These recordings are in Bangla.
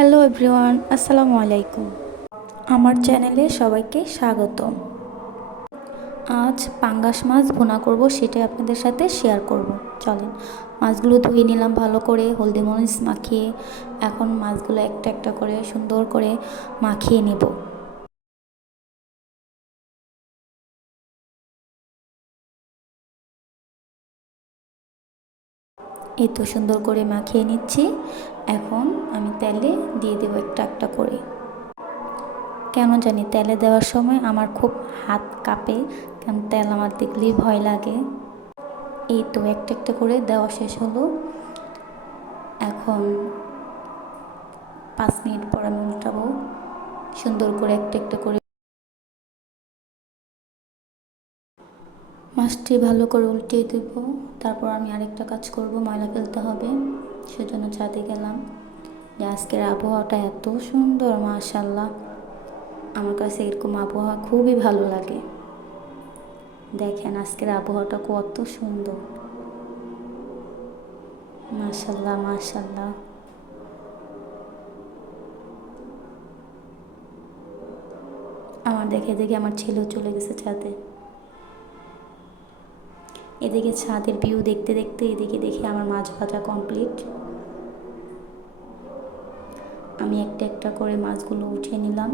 হ্যালো এভরিওয়ান, আসসালামু আলাইকুম। আমার চ্যানেলে সবাইকে স্বাগত আজ পাঙ্গাস মাছ ভুনা করব, সেটাই আপনাদের সাথে শেয়ার করব। চলেন, মাছগুলো ধুয়ে নিলাম ভালো করে, হলদি মরিচ মাখিয়ে, এখন মাছগুলো একটা একটা করে সুন্দর করে মাখিয়ে নেব। এই তো সুন্দর করে মাখিয়ে নিচ্ছি। এখন আমি তেলে দিয়ে দেবো একটা একটা করে। কেন জানি তেলে দেওয়ার সময় আমার খুব হাত কাঁপে, কারণ তেল আমার দেখলেই ভয় লাগে। এই তো একটা একটা করে দেওয়া শেষ হলো। এখন পাঁচ মিনিট পর আমি উল্টাবো। সুন্দর করে একটা একটা করে মাছটি ভালো করে উল্টিয়ে দেব। তারপর আমি আরেকটা কাজ করব, ময়লা ফেলতে হবে। সেজন্য ছাদে গেলাম। যে আজকের আবহাওয়াটা এত সুন্দর মাশাল্লাহ আমার কাছে এরকম আবহাওয়া খুবই ভালো লাগে। দেখেন আজকের আবহাওয়াটা কত সুন্দর। মাশাল্লাহ মাশাল্লাহ আমার দেখে দেখে আমার ছেলেও চলে গেছে ছাদে। এদিকে ছাদের ভিউ দেখতে দেখতে এদিকে দেখে আমার মাছ ভাজা কমপ্লিট আমি একটা একটা করে মাছগুলো উঠিয়ে নিলাম।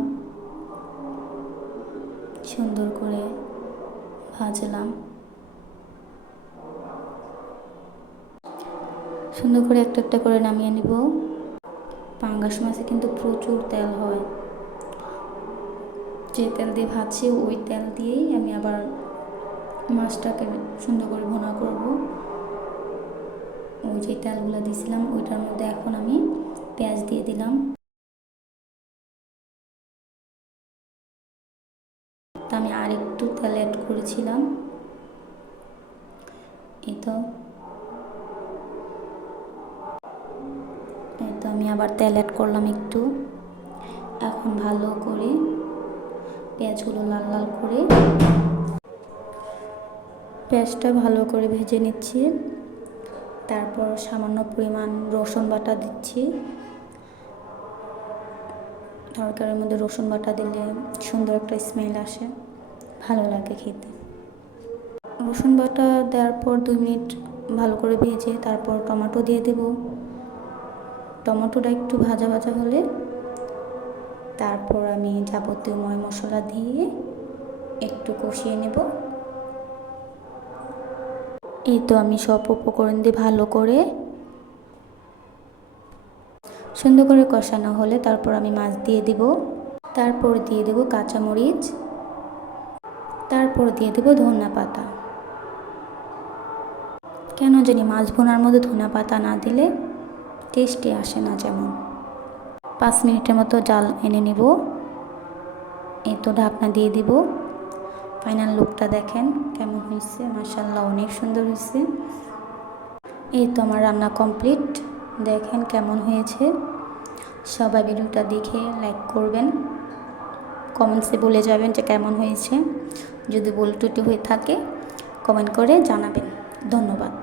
সুন্দর করে ভাজলাম। সুন্দর করে একটা একটা করে নামিয়ে নিব। পাঙ্গাস মাছে কিন্তু প্রচুর তেল হয়। যে তেল দিয়ে ভাজছি ওই তেল দিয়েই আমি আবার মাছটাকে সুন্দর করে ভোনা করব। ওই যে তেলগুলো দিয়েছিলাম ওইটার মধ্যে এখন আমি পেঁয়াজ দিয়ে দিলাম। তা আমি আর একটু তেল অ্যাড করেছিলাম। এই তো। এই তো আমি আবার তেল অ্যাড করলাম একটু। এখন ভালো করে পেঁয়াজগুলো লাল লাল করে পেঁয়াজটা ভালো করে ভেজে নিচ্ছি। তারপর সামান্য পরিমাণ রসুন বাটা দিচ্ছি। তরকারির মধ্যে রসুন বাটা দিলে সুন্দর একটা স্মেল আসে, ভালো লাগে খেতে। রসুন বাটা দেওয়ার পর দুই মিনিট ভালো করে ভেজে তারপর টমেটো দিয়ে দেব। টমেটোটা একটু ভাজা ভাজা হলে তারপর আমি যাবতীয় ময় মশলা দিয়ে একটু কষিয়ে নেব। এই তো আমি সব উপকরণ দিয়ে ভালো করে সুন্দর করে কষানো হলে তারপর আমি মাছ দিয়ে দিব। তারপর দিয়ে দেব কাঁচামরিচ। তারপর দিয়ে দেব ধনিয়া পাতা। কেন জানি মাছ ভোনার মধ্যে ধনিয়া পাতা না দিলে টেস্টে আসে না যেমন। পাঁচ মিনিটের মতো জাল এনে নেব। এই তো ঢাকনা দিয়ে দিব। ফাইনাল লুকটা দেখেন কেমন হয়েছে মাসাল্লাহ অনেক সুন্দর হয়েছে। এই তো আমার রান্না কমপ্লিট, দেখেন কেমন হয়েছে। সবাই ভিডিওটা দেখে লাইক করবেন, কমেন্টসে বলে যাবেন যে কেমন হয়েছে। যদি বল টুটি হয়ে থাকে, কমেন্ট করে জানাবেন। ধন্যবাদ।